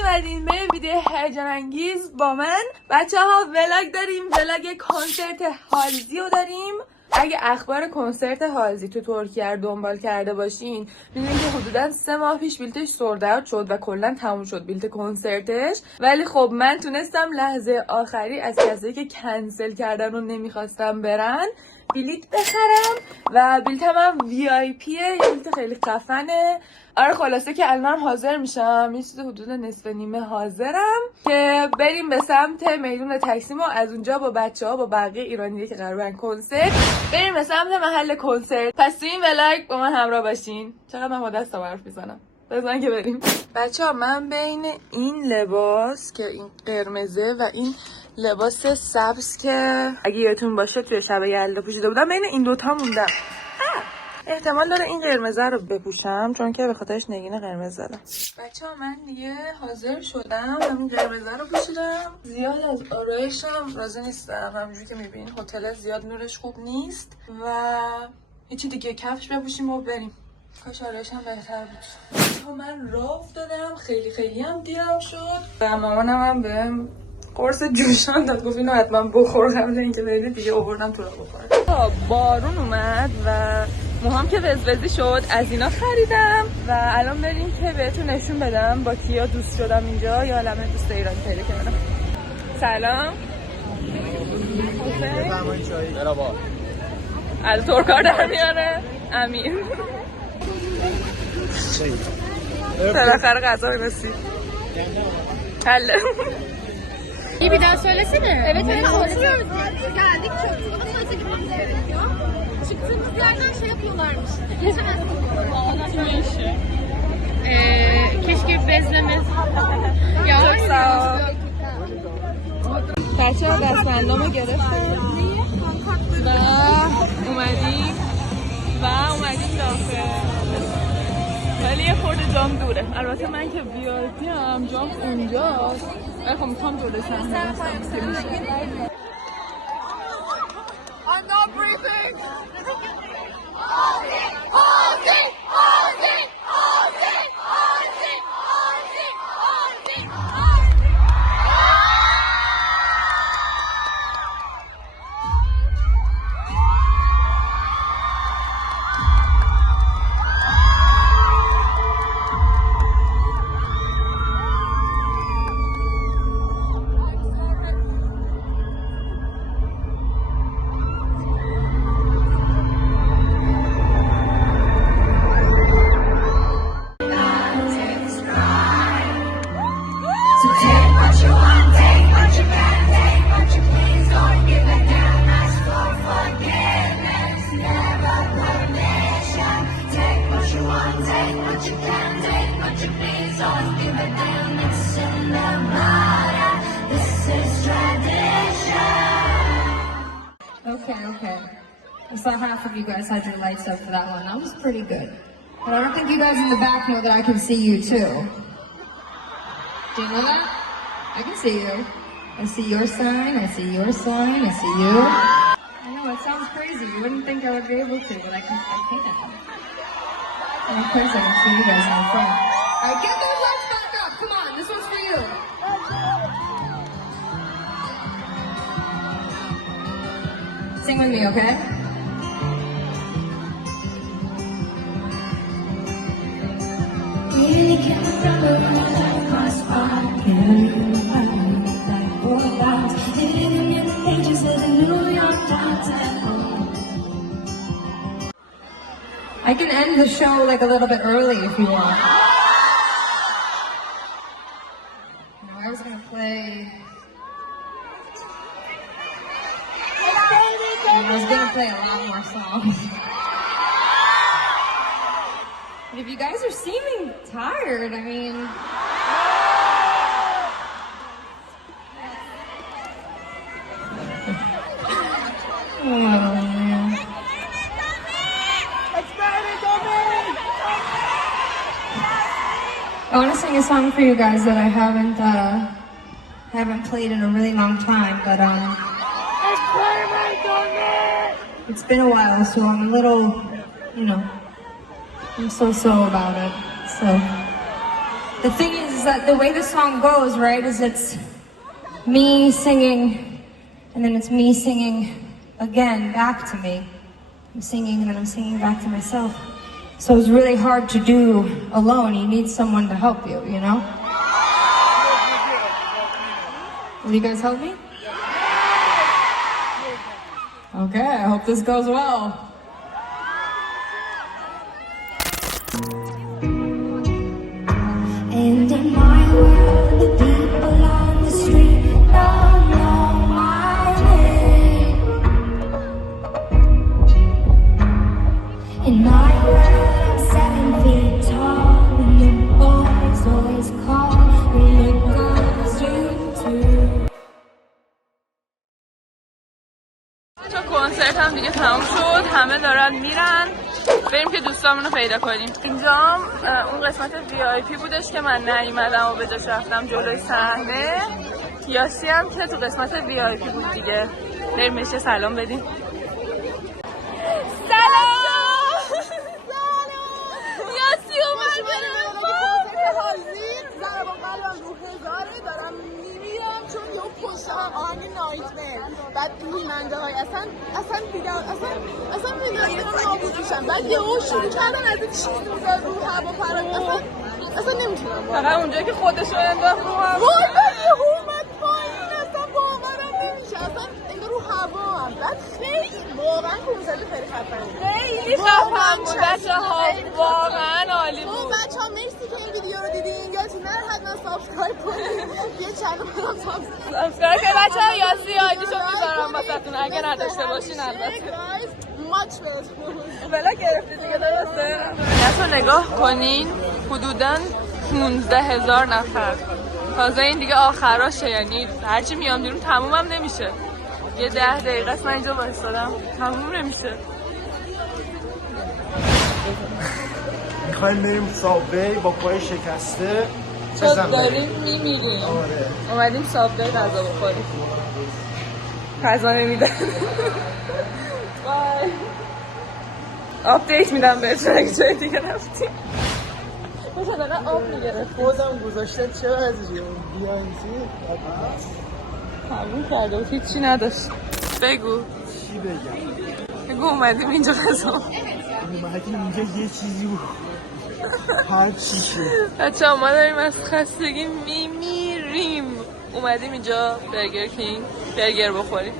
اومدین به ویدیو هیجان انگیز با من. بچه ها ولاگ داریم، ولاگ کنسرت هالزی رو داریم. اگه اخبار کنسرت هالزی تو ترکیه رو دنبال کرده باشین میدونین که حدودا 3 ماه پیش بلیتش سولد اوت شد و کلا تموم شد بلیت کنسرتش. ولی خب من تونستم لحظه آخری از کسایی که کنسل کردن و نمیخواستم برن بلیت بخرم و بلیتم هم VIP، یه بلیت خیلی خفنه. آره خلاصه که الان حاضر میشم، یه چیز حدود نصف نیمه حاضرم که بریم به سمت میدون تکسیم و از اونجا با بچه‌ها با بقیه ایرانیه که قرار برن کنسرت بریم به سمت محل کنسرت. پس تو این ولاگ با من همراه باشین. چقدر من با دستم حرف میزنم، بزن که بریم. بچه‌ها من بین این لباس که این قرمزه و این لباس سبز که اگه یادتون باشه توی شب یلدا پوشیده بودم، بین این دوتا موندم. احتمال داره این قرمزه رو بپوشم چون که به خاطرش نگین قرمز زدم. بچه‌ها من دیگه حاضر شدم، همین قرمزه رو پوشیدم. زیاد از آرایشم راضی نیستم، همونجوری که میبینین هتل زیاد نورش خوب نیست و هیچی دیگه کفش بپوشیم و بریم. کاش آرایشم بهتر بود. بچه‌ها من راه افتادم، خیلی هم دیرم شد و مامانم هم بهم قرص جوشان داد، گفت اینو حتما بخور قبل اینکه برید دیگه. آوردم تو راه بخورم. بارون اومد و موهام که وزوزی شد، از اینا خریدم و الان بریم که بهتون نشون بدم با کیا دوست شدم اینجا. یا عالمه دوست ایرانی پیدا کردم. سلام. مرحبا. از ترکار در میاره امین. بالاخره غذا رسید. حله. İyi bir daha söylesene. Evet oturuyoruz. Geldik çok tuvalete gitmemiz gerekiyor. Çıktığımız yerden şey yapıyorlarmış. Geçemezdik. Keşke bezleme. Ya çok sağ ol. بچه‌ها دستبندامو گرفتم و اومدیم داخل، ولی یه خورده جام دوره. البته من که VIP هم جام اونجاست ولی خب میخوام جلوی صحنه باشم که میشه. I'm not breathing. Okay. I saw half of you guys had your lights up for that one. That was pretty good. But I don't think you guys in the back know that I can see you too. Do you know that? I can see you. I see your sign, I see your sign, I see you. I know, it sounds crazy. You wouldn't think I would be able to, but I can. And of course I can see you guys in the front. Alright, get those lights back up. Come on, this one's for you. Sing with me, okay? Really can't remember when I left my spot. Can't remember that for hours. Living in the pages of the New York Times at home. I can end the show like a little bit early if you want. No, I was gonna play. I was gonna play a lot more songs. But if you guys are seeming tired, I mean... Oh, man. I want to sing a song for you guys that I haven't played in a really long time, but it's been a while, so I'm a little, I'm so about it. So the thing is that the way the song goes, right, is it's me singing, and then it's me singing again back to me. I'm singing, and then I'm singing back to myself. So it's really hard to do alone. You need someone to help you, you know? Will you guys help me? Okay, I hope this goes well. And in my world, the people on the street don't know my name. In my world, I'm 7 feet tall, and the boys always call me the girls do too. چون کنسرت هم دیگه تموم شد، همه دارن میرن، بریم که دوستامون رو پیدا کنیم. اینجام اون قسمت VIP بودش که من نیومدم و به جاش رفتم جلوی صحنه. یاسی هم که تو قسمت VIP بود دیگه. بریم بهش سلام بدیم. سلام یاسی اومد ضرب قلبم رو هزاره دارم میمیرم چون یه پشتم آهنگ نایتمر بعد ایمنده های اصلا دیگه اصلا میدونم نابود میشم بعد یه شروع کردن از این چیز میزد رو هوا پرد اصلا نمیتونم فقط اونجایی که خودش رو انداخت رو هوا وای یه اومد پایین اصلا باورم نمیشه اصلا انگار رو هوا هم بعد خیلی واقعا کنسرت خیلی خفن خیلی خفن بود بچه‌ها، واقعا عالی بود. بچه‌ها مرسی که این ویدیو رو دیدین یادتون نره حتما سابسکرایب کنید یه چنل برام سابسکرایب کنید بچه‌ها. یاسی آیدیشو میذارم واسهتون اگه نداشته باشین. البته بلا گرفتی دیگه درسته؟ یه نگاه کنین حدوداً 15,000 نفر. تازه این دیگه آخراشه، یعنی هرچی میام بیرون تمومم نمیشه. یه 10 دقیقه است من اینجا وایسادم تموم نمیشه. میخوایم بریم سابوی با پای شکسته تو داریم میمیریم. آره. اومدیم سابوی غذا بخوریم. غذا نمیدن. بای. آپدیت میدم بهتون اگه جای دیگه رفتیم. مثلا دارن آب میگرفت. خودم گذاشته چه وضعیه بیانسی تموم کرده و هیچی نداشت. بگو چی بگم؟ بگو اومدیم اینجا غذا اومدیم اینجا یه چیزی بود هر چی شد. بچه ما داریم از خستگی میمیریم. اومدیم اینجا برگر کینگ برگر بخوریم.